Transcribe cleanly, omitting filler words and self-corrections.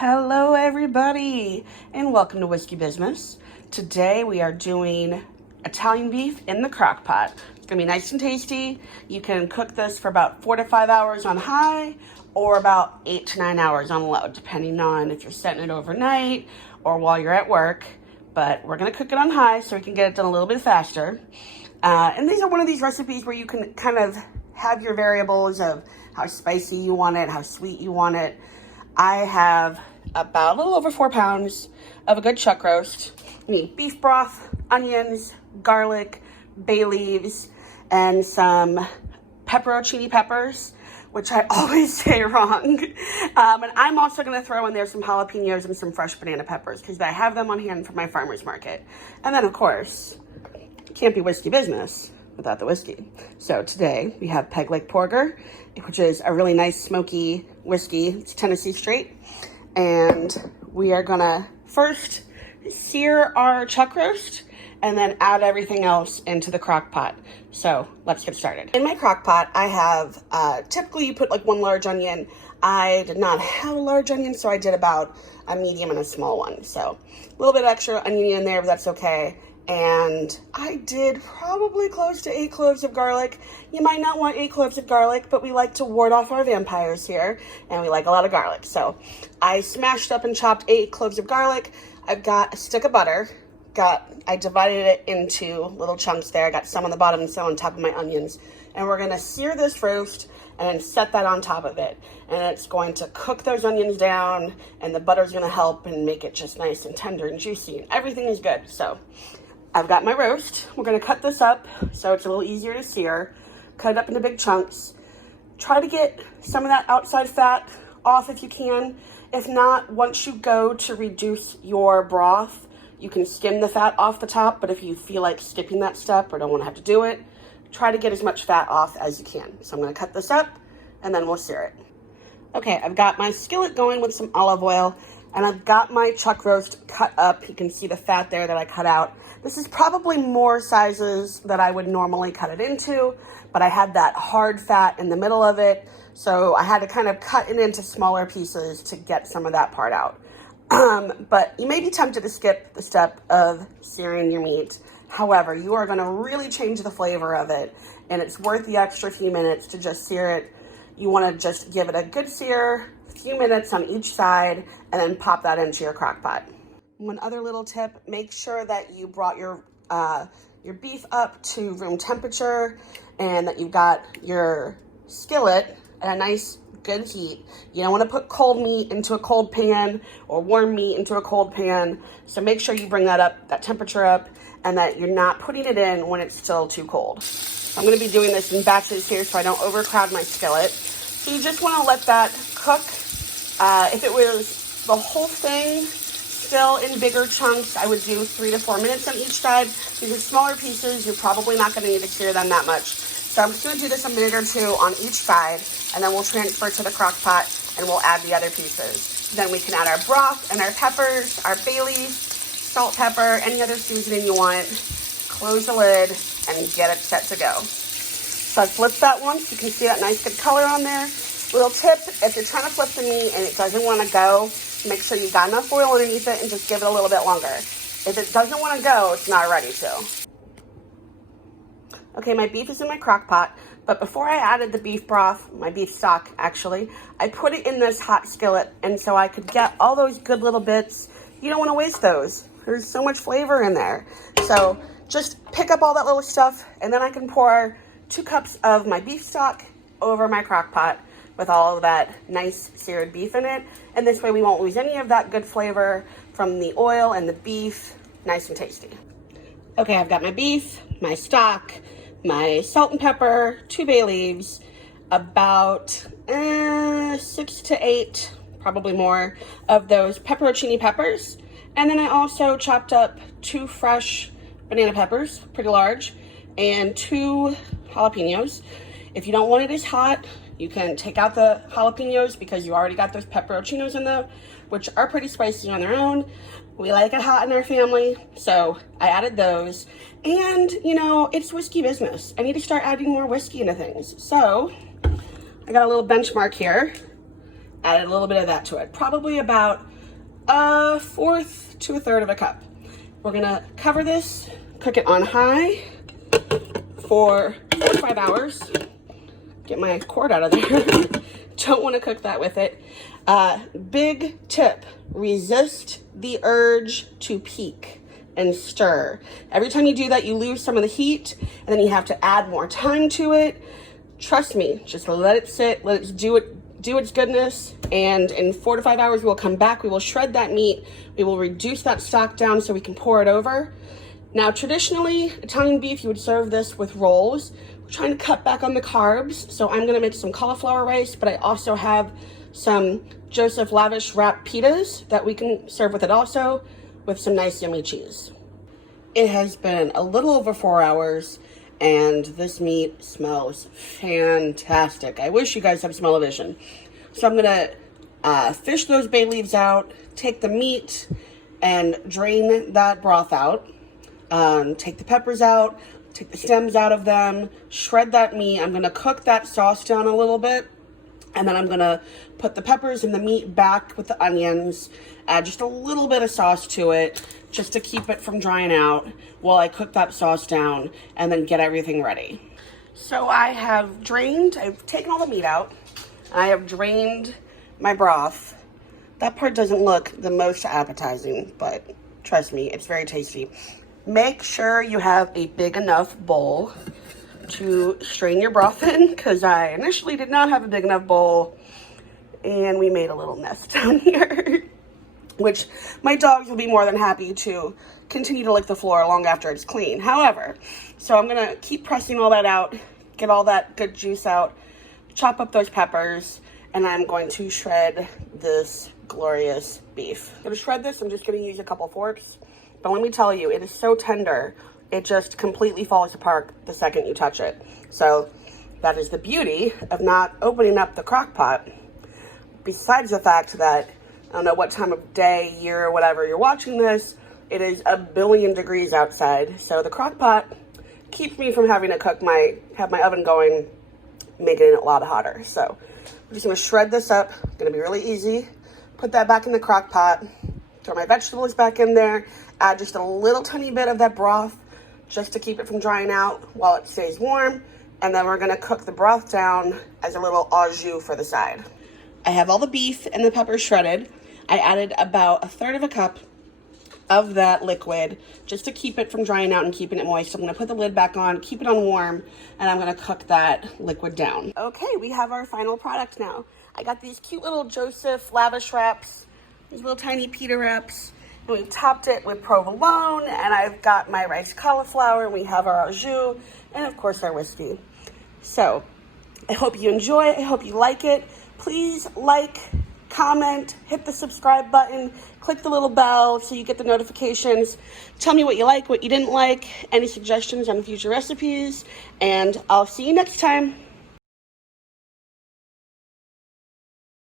Hello everybody and welcome to Whiskey Business. Today we are doing Italian beef in the crock pot. It's gonna be nice and tasty. You can cook this for about 4 to 5 hours on high or about 8 to 9 hours on low, depending on if you're setting it overnight or while you're at work. But we're gonna cook it on high so we can get it done a little bit faster. And these are one of these recipes where you can kind of have your variables of how spicy you want it, how sweet you want it. I have about a little over 4 pounds of a good chuck roast. You need beef broth, onions, garlic, bay leaves, and some pepperoncini peppers, which I always say wrong. And I'm also gonna throw in there some jalapenos and some fresh banana peppers because I have them on hand from my farmer's market. And then of course, can't be Whiskey Business without the whiskey. So today we have Peg Leg Porter, which is a really nice smoky whiskey. It's Tennessee Straight. And we are gonna first sear our chuck roast and then add everything else into the crock pot. So let's get started. In my crock pot, I have, typically you put like 1 large onion. I did not have a large onion, so I did about a medium and a small one. So a little bit extra onion in there, but that's okay. And I did probably close to 8 cloves of garlic. You might not want 8 cloves of garlic, but we like to ward off our vampires here, and we like a lot of garlic. So I smashed up and chopped 8 cloves of garlic. I've got a stick of butter. I divided it into little chunks there. I got some on the bottom and some on top of my onions. And we're gonna sear this roast and then set that on top of it. And it's going to cook those onions down, and the butter's gonna help and make it just nice and tender and juicy, and everything is good. So I've got my roast. We're gonna cut this up so it's a little easier to sear. Cut it up into big chunks. Try to get some of that outside fat off if you can. If not, once you go to reduce your broth, you can skim the fat off the top, but if you feel like skipping that step or don't wanna have to do it, try to get as much fat off as you can. So I'm gonna cut this up and then we'll sear it. Okay, I've got my skillet going with some olive oil, and I've got my chuck roast cut up. You can see the fat there that I cut out. This is probably more sizes that I would normally cut it into, but I had that hard fat in the middle of it, so I had to kind of cut it into smaller pieces to get some of that part out. But you may be tempted to skip the step of searing your meat. However, you are gonna really change the flavor of it, and it's worth the extra few minutes to just sear it. You wanna just give it a good sear, a few minutes on each side, and then pop that into your crock pot. One other little tip, make sure that you brought your beef up to room temperature and that you've got your skillet at a nice good heat. You don't want to put cold meat into a cold pan or warm meat into a cold pan. So make sure you bring that temperature up, and that you're not putting it in when it's still too cold. I'm going to be doing this in batches here so I don't overcrowd my skillet. So you just want to let that cook. If it was the whole thing still in bigger chunks, I would do 3 to 4 minutes on each side. These are smaller pieces. You're probably not going to need to sear them that much. So I'm just going to do this a minute or 2 on each side, and then we'll transfer to the crock pot and we'll add the other pieces. Then we can add our broth and our peppers, our bay leaf, salt, pepper, any other seasoning you want. Close the lid and get it set to go. So I flipped that once. You can see that nice good color on there. Little tip, if you're trying to flip the meat and it doesn't want to go, make sure you've got enough oil underneath it and just give it a little bit longer. If it doesn't want to go, it's not ready to. Okay, my beef is in my crock pot, but before I added the beef broth, my beef stock actually, I put it in this hot skillet, and so I could get all those good little bits. You don't want to waste those. There's so much flavor in there. So just pick up all that little stuff, and then I can pour 2 cups of my beef stock over my crock pot with all of that nice seared beef in it. And this way we won't lose any of that good flavor from the oil and the beef. Nice and tasty. Okay, I've got my beef, my stock, my salt and pepper, 2 bay leaves, about 6 to 8, probably more, of those pepperoncini peppers. And then I also chopped up 2 fresh banana peppers, pretty large, and 2 jalapenos. If you don't want it as hot, you can take out the jalapenos because you already got those pepperoncinos in there, which are pretty spicy on their own. We like it hot in our family, so I added those. And, you know, it's whiskey business. I need to start adding more whiskey into things. So I got a little benchmark here. Added a little bit of that to it, probably about a fourth to a third of a cup. We're gonna cover this, cook it on high for 4 to 5 hours. Get my cord out of there. Don't want to cook that with it. Big tip, resist the urge to peek and stir. Every time you do that, you lose some of the heat, and then you have to add more time to it. Trust me, just let it sit, let it do its goodness, and in 4 to 5 hours, we'll come back, we will shred that meat, we will reduce that stock down so we can pour it over. Now, traditionally, Italian beef, you would serve this with rolls. We're trying to cut back on the carbs, so I'm gonna make some cauliflower rice, but I also have some Joseph Lavish wrap pitas that we can serve with it also, with some nice yummy cheese. It has been a little over 4 hours, and this meat smells fantastic. I wish you guys have smell-o-vision. So I'm gonna fish those bay leaves out, take the meat and drain that broth out, take the peppers out, take the stems out of them, shred that meat. I'm gonna cook that sauce down a little bit, and then I'm gonna put the peppers and the meat back with the onions, add just a little bit of sauce to it, just to keep it from drying out while I cook that sauce down and then get everything ready. So I have drained, I've taken all the meat out, I have drained my broth. That part doesn't look the most appetizing, but trust me, it's very tasty. Make sure you have a big enough bowl to strain your broth in, because I initially did not have a big enough bowl, and we made a little mess down here, which my dogs will be more than happy to continue to lick the floor long after it's clean. However, so I'm gonna keep pressing all that out, get all that good juice out, chop up those peppers, and I'm going to shred this glorious beef. I'm gonna shred this, I'm just gonna use a couple forks, but let me tell you, it is so tender, it just completely falls apart the second you touch it. So that is the beauty of not opening up the crock pot. Besides the fact that, I don't know what time of day, year, or whatever you're watching this, it is a billion degrees outside. So the crock pot keeps me from having to have my oven going, making it a lot hotter. So I'm just gonna shred this up, it's gonna be really easy. Put that back in the crock pot, throw my vegetables back in there, add just a little tiny bit of that broth just to keep it from drying out while it stays warm. And then we're gonna cook the broth down as a little au jus for the side. I have all the beef and the peppers shredded. I added about a third of a cup of that liquid just to keep it from drying out and keeping it moist. So I'm gonna put the lid back on, keep it on warm, and I'm gonna cook that liquid down. Okay, we have our final product now. I got these cute little Joseph Lavish wraps, these little tiny pita wraps, and we've topped it with provolone, and I've got my rice cauliflower, and we have our au jus, and of course our whiskey. So I hope you enjoy it, I hope you like it. Please like, comment, hit the subscribe button, click the little bell so you get the notifications. Tell me what you like, what you didn't like, any suggestions on future recipes, and I'll see you next time.